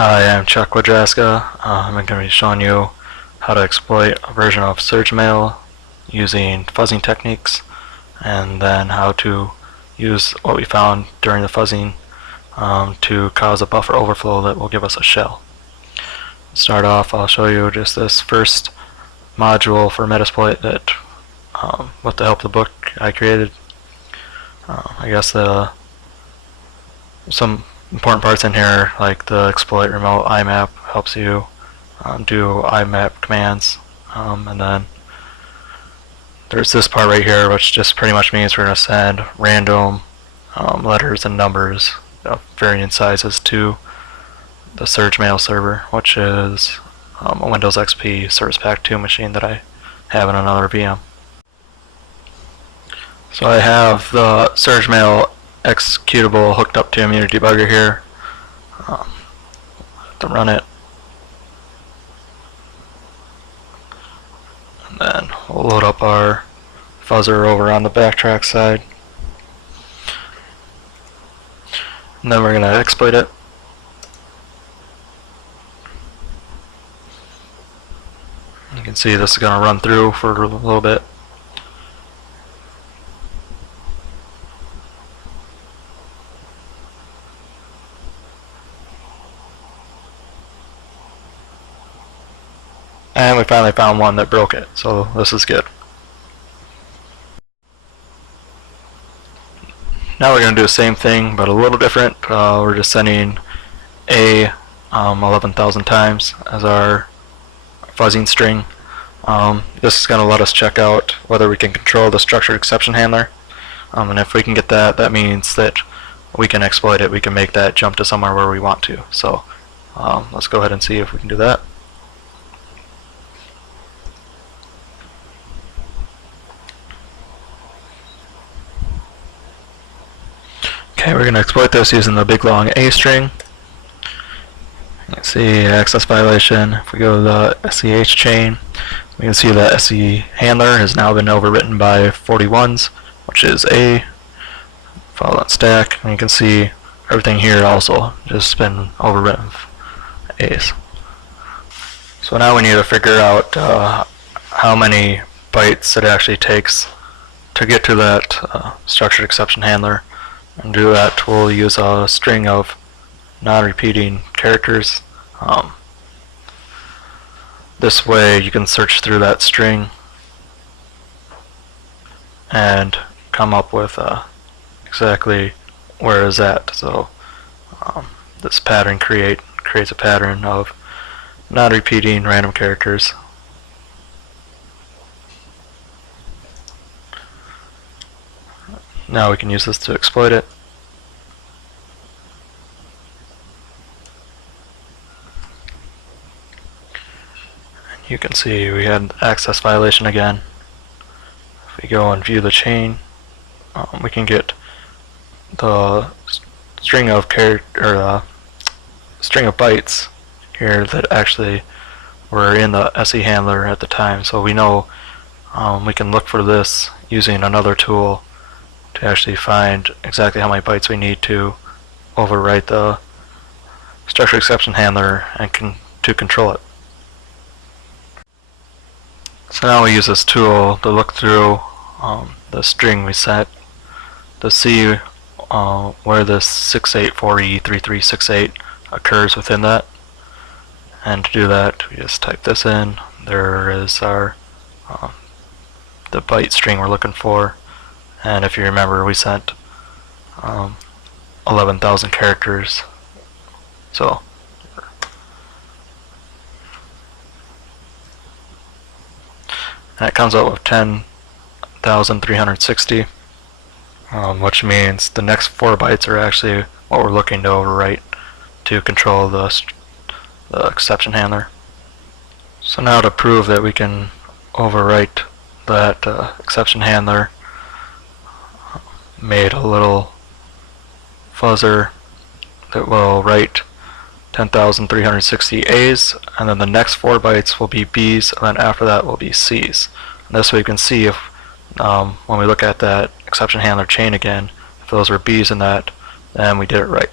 Hi, I'm Chuck Wadraska. I'm going to be showing you how to exploit a version of surge mail using fuzzing techniques, and then how to use what we found during the fuzzing to cause a buffer overflow that will give us a shell. To start off, I'll show you just this first module for Metasploit that, with the help of the book, I created. I guess some important parts in here, like the exploit remote IMAP, helps you do IMAP commands, and then there's this part right here, which just pretty much means we're going to send random letters and numbers of varying sizes to the Surge Mail server, which is a Windows XP Service Pack 2 machine that I have in another VM. So I have the Surge Mail executable hooked up to Immunity Debugger here. To run it, and then we'll load up our fuzzer over on the backtrack side, and then we're going to exploit it. You can see this is going to run through for a little bit. And we finally found one that broke it, so this is good. Now we're going to do the same thing, but a little different. We're just sending A 11,000 times as our fuzzing string. This is going to let us check out whether we can control the structured exception handler. And if we can get that, that means that we can exploit it. We can make that jump to somewhere where we want to. So let's go ahead and see if we can do that. Okay, we're going to exploit this using the big long A string. You can see access violation. If we go to the SEH chain, we can see that SE handler has now been overwritten by 41s, which is A. Follow that stack, and you can see everything here also just been overwritten with A's. So now we need to figure out how many bytes it actually takes to get to that structured exception handler. And to do that, we'll use a string of non-repeating characters. This way you can search through that string and come up with exactly where it's at. So this pattern creates a pattern of non-repeating random characters. Now we can use this to exploit it. And you can see we had access violation again. If we go and view the chain, we can get the string of string of bytes here that actually were in the SE handler at the time. So we know we can look for this using another tool to actually find exactly how many bytes we need to overwrite the structured exception handler and to control it. So now we use this tool to look through the string we set to see where this 684E3368 occurs within that. And to do that, we just type this in. There is our the byte string we're looking for. And if you remember, we sent 11,000 characters. So that comes out with 10,360, which means the next 4 bytes are actually what we're looking to overwrite to control the exception handler. So now to prove that we can overwrite that exception handler, made a little fuzzer that will write 10,360 A's, and then the next 4 bytes will be B's, and then after that will be C's. And this way you can see if when we look at that exception handler chain again, if those are B's in that, then we did it right.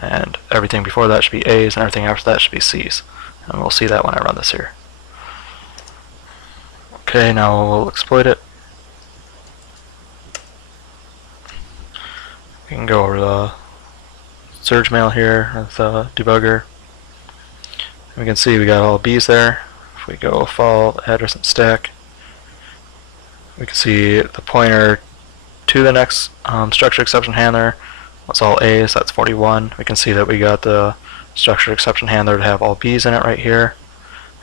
and everything before that should be A's, and everything after that should be C's. And we'll see that when I run this here. Okay, now we'll exploit it. We can go over the surge mail here with the debugger. We can see we got all B's there. If we go follow address and stack, we can see the pointer to the next structured exception handler was all A's, that's 41. We can see that we got the structured exception handler to have all B's in it right here,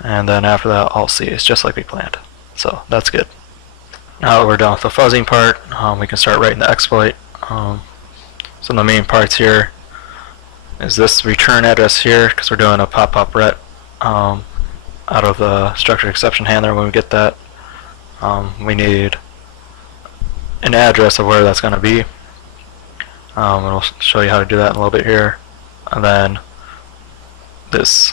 and then after that all C's, just like we planned. So that's good. Now that we're done with the fuzzing part, we can start writing the exploit. So the main parts here is this return address here, because we're doing a pop-pop ret out of the structured exception handler. When we get that, we need an address of where that's going to be. And we'll show you how to do that in a little bit here. And then this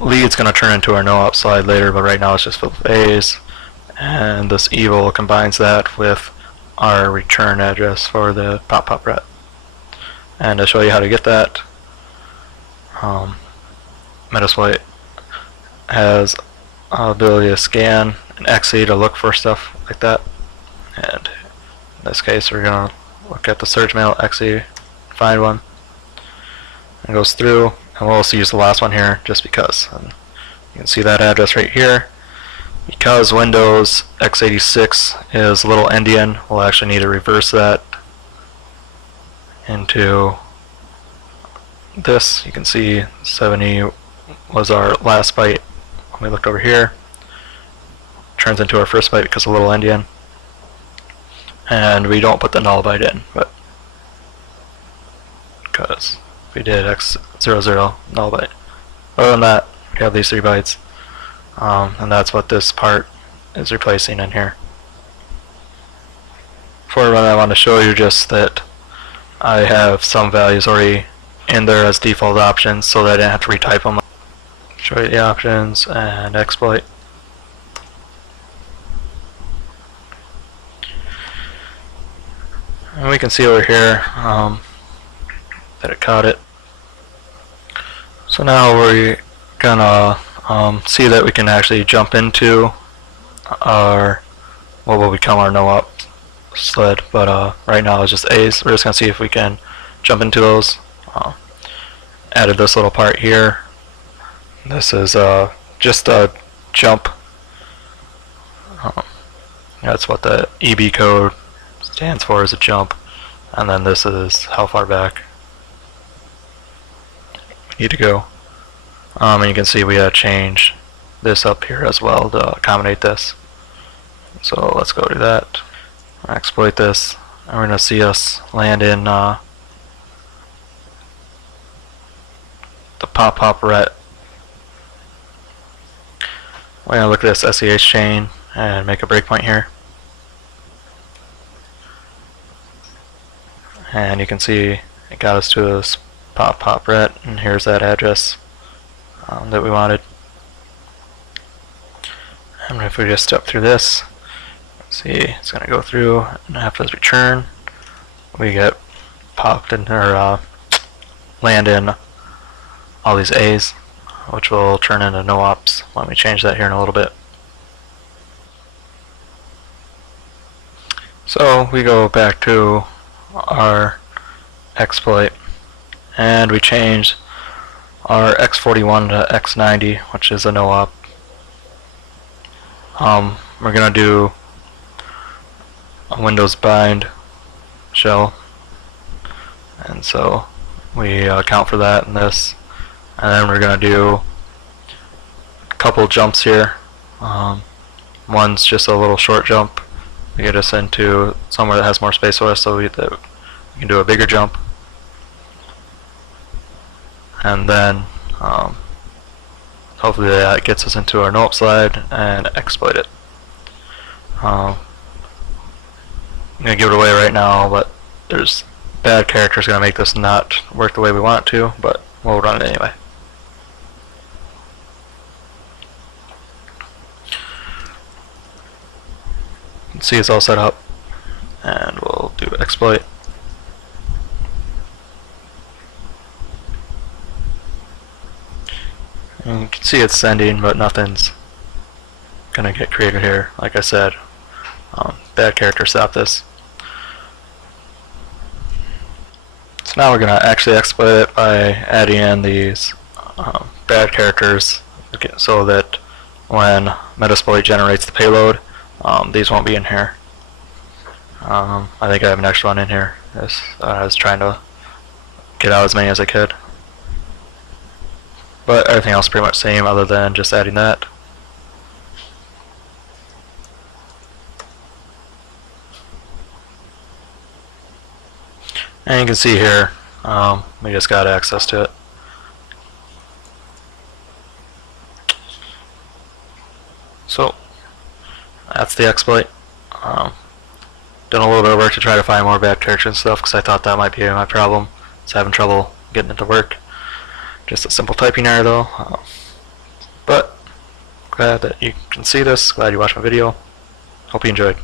lead's going to turn into our no-op slide later, but right now it's just filled with A's. And this evil combines that with our return address for the pop-pop ret. And to show you how to get that, Metasploit has ability to scan an exe to look for stuff like that. And in this case, we're going to look at the surge mail exe, find one, and goes through, and we'll also use the last one here just because. And you can see that address right here. Because Windows x86 is a little endian, we'll actually need to reverse that into this. You can see 70 was our last byte. When we look over here, turns into our first byte because of little endian. And we don't put the null byte in, but because we did x00 null byte. Other than that, we have these 3 bytes. And that's what this part is replacing in here. Before I run, I want to show you just that I have some values already in there as default options so that I didn't have to retype them. Show you the options and exploit. And we can see over here that it caught it. So now we're gonna see that we can actually jump into our what will become our no-op sled, but right now it's just A's. We're just gonna see if we can jump into those. Added this little part here. This is just a jump. That's what the EB code stands for, is a jump, and then this is how far back we need to go. And you can see we had to change this up here as well to accommodate this. So let's go do that. Exploit this, and we're going to see us land in the pop-pop ret. We're going to look at this SEH chain and make a breakpoint here. And you can see it got us to this pop-pop ret, and here's that address that we wanted. And if we just step through this, see, it's going to go through, and after this return, we get popped in, or land in all these A's, which will turn into no-ops when we change that here in a little bit. So we go back to our exploit, and we change our x41 to x90, which is a no-op. We're going to do a Windows bind shell, and so we account for that in this, and then we're going to do a couple jumps here. One's just a little short jump to get us into somewhere that has more space for us, so we can do a bigger jump, and then hopefully that gets us into our no-op slide and exploit it. I'm going to give it away right now, but there's bad characters going to make this not work the way we want it to, but we'll run it anyway. You can see it's all set up, and we'll do exploit. And you can see it's sending, but nothing's gonna get created here. Like I said, bad character, stop this. So now we're gonna actually exploit it by adding in these bad characters, so that when Metasploit generates the payload, these won't be in here. I think I have an extra one in here. I was trying to get out as many as I could. But everything else is pretty much the same other than just adding that. And you can see here, we just got access to it. So that's the exploit. Done a little bit of work to try to find more bad characters and stuff, because I thought that might be my problem. It's having trouble getting it to work. Just a simple typing error though. But glad that you can see this. Glad you watched my video. Hope you enjoyed.